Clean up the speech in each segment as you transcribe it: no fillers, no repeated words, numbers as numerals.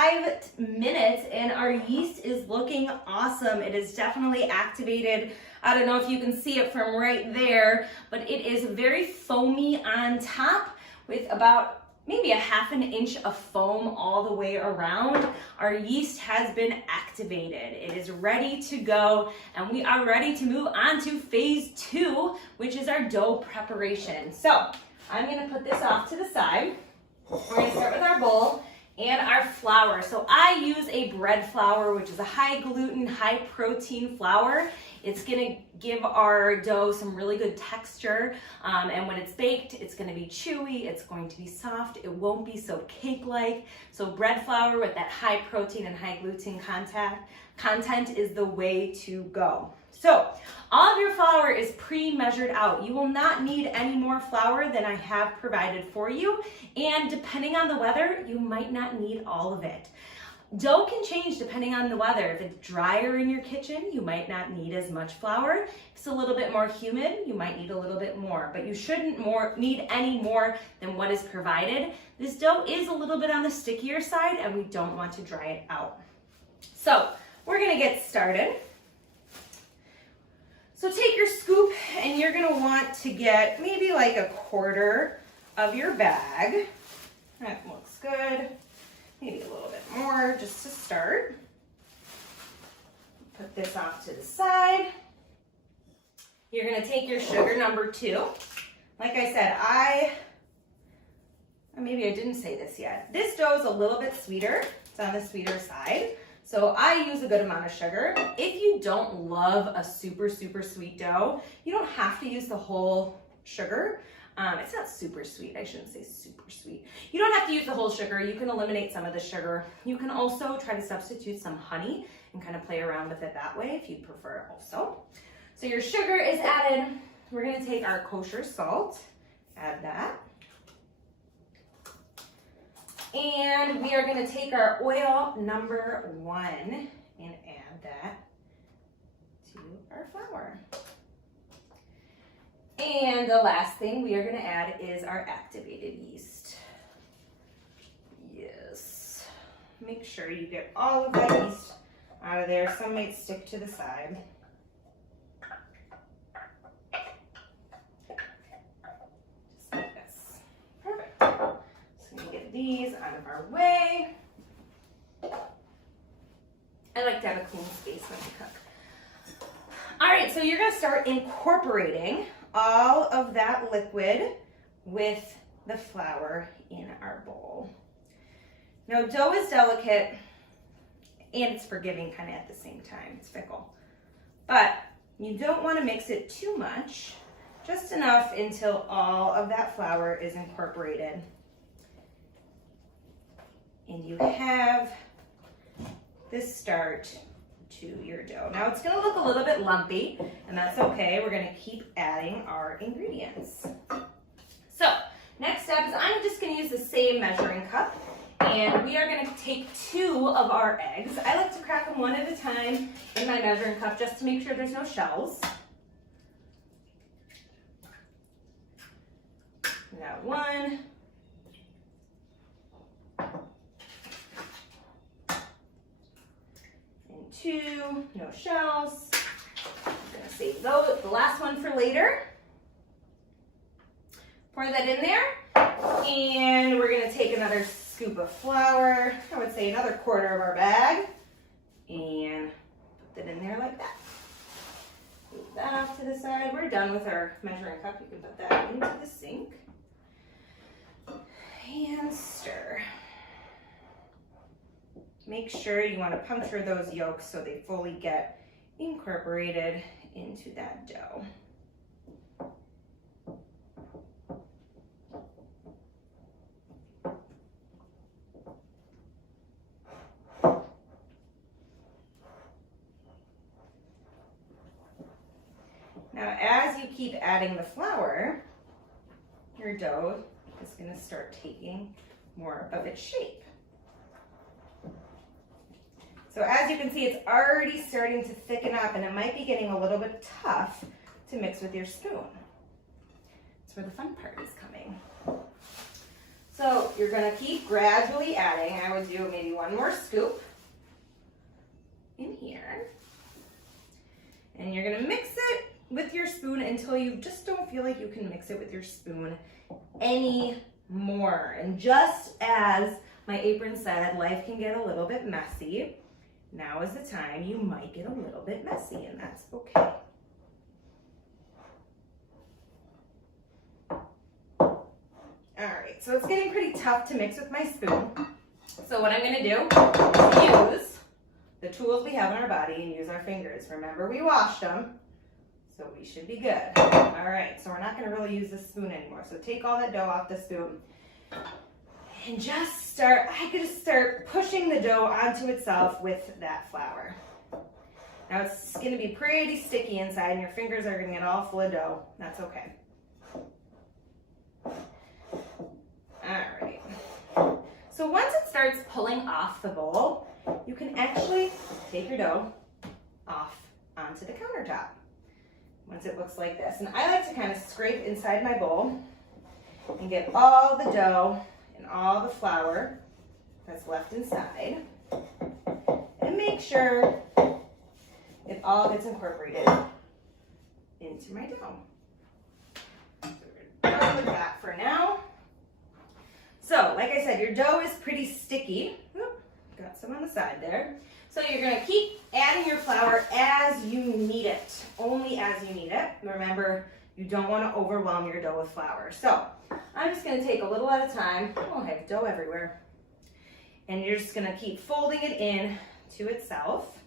5 minutes and our yeast is looking awesome. It is definitely activated. I don't know if you can see it from right there, but it is very foamy on top with about maybe a ½ inch of foam all the way around. Our yeast has been activated. It is ready to go, and we are ready to move on to phase 2, which is our dough preparation. So I'm gonna put this off to the side. We're gonna start with our bowl and our flour. So I use a bread flour, which is a high gluten, high protein flour. It's gonna give our dough some really good texture, and when it's baked, it's gonna be chewy, it's going to be soft, it won't be so cake-like. So bread flour with that high protein and high gluten content is the way to go. So all of your flour is pre-measured out. You will not need any more flour than I have provided for you, and depending on the weather, you might not need all of it. Dough can change depending on the weather. If it's drier in your kitchen, you might not need as much flour. If it's a little bit more humid, you might need a little bit more, but you shouldn't need any more than what is provided. This dough is a little bit on the stickier side, and we don't want to dry it out. So we're gonna get started. So take your scoop, and you're gonna want to get maybe like 1/4 of your bag. That looks good. Maybe a little bit more just to start. Put this off to the side. You're gonna take your sugar number 2. Like I said, maybe I didn't say this yet. This dough is a little bit sweeter. It's on the sweeter side. So I use a good amount of sugar. If you don't love a super, super sweet dough, you don't have to use the whole sugar. It's not super sweet. I shouldn't say super sweet. You don't have to use the whole sugar. You can eliminate some of the sugar. You can also try to substitute some honey and kind of play around with it that way if you prefer also. So your sugar is added. We're going to take our kosher salt, add that. And we are going to take our oil number 1 and add that to our flour. And the last thing we are going to add is our activated yeast. Yes. Make sure you get all of that yeast out of there. Some might stick to the side. Just like this. Perfect. So we get these out of our way. I like to have a clean space when you cook. All right, so you're going to start incorporating all of that liquid with the flour in our bowl. Now, dough is delicate and it's forgiving kind of at the same time. It's fickle. But you don't want to mix it too much, just enough until all of that flour is incorporated. And you have this start to your dough. Now it's going to look a little bit lumpy, and that's okay. We're going to keep adding our ingredients. So next step is I'm just going to use the same measuring cup, and we are going to take 2 of our eggs. I like to crack them one at a time in my measuring cup just to make sure there's no shells. Now 1. And 2, no shells. I'm gonna save those, the last one for later. Pour that in there, and we're gonna take another scoop of flour, I would say another 1/4 of our bag, and put that in there like that. Move that off to the side. We're done with our measuring cup. You can put that into the sink. And stir. Make sure you want to puncture those yolks so they fully get incorporated into that dough. Now, as you keep adding the flour, your dough is going to start taking more of its shape. So as you can see, it's already starting to thicken up, and it might be getting a little bit tough to mix with your spoon. That's where the fun part is coming. So you're gonna keep gradually adding. I would do maybe one more scoop in here. And you're gonna mix it with your spoon until you just don't feel like you can mix it with your spoon anymore. And just as my apron said, life can get a little bit messy. Now is the time you might get a little bit messy, and that's okay. All right, so it's getting pretty tough to mix with my spoon. So what I'm gonna do is use the tools we have in our body and use our fingers. Remember, we washed them, so we should be good. All right, so we're not gonna really use the spoon anymore. So take all that dough off the spoon and just start, I could just start pushing the dough onto itself with that flour. Now it's gonna be pretty sticky inside and your fingers are gonna get all full of dough. That's okay. All right. So once it starts pulling off the bowl, you can actually take your dough off onto the countertop. Once it looks like this. And I like to kind of scrape inside my bowl and get all the dough and all the flour that's left inside. And make sure it all gets incorporated into my dough. So we're done with that for now. So, like I said, your dough is pretty sticky. Oop, got some on the side there. So you're gonna keep adding your flour as you need it, only as you need it. Remember, you don't wanna overwhelm your dough with flour. So, I'm just gonna take a little at a time. Oh, I have dough everywhere. And you're just gonna keep folding it in to itself.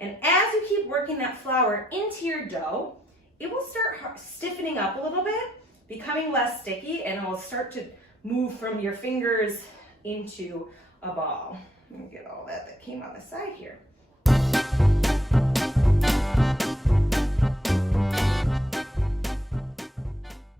And as you keep working that flour into your dough, it will start stiffening up a little bit, becoming less sticky, and it will start to move from your fingers into a ball. Let me get all that came on the side here.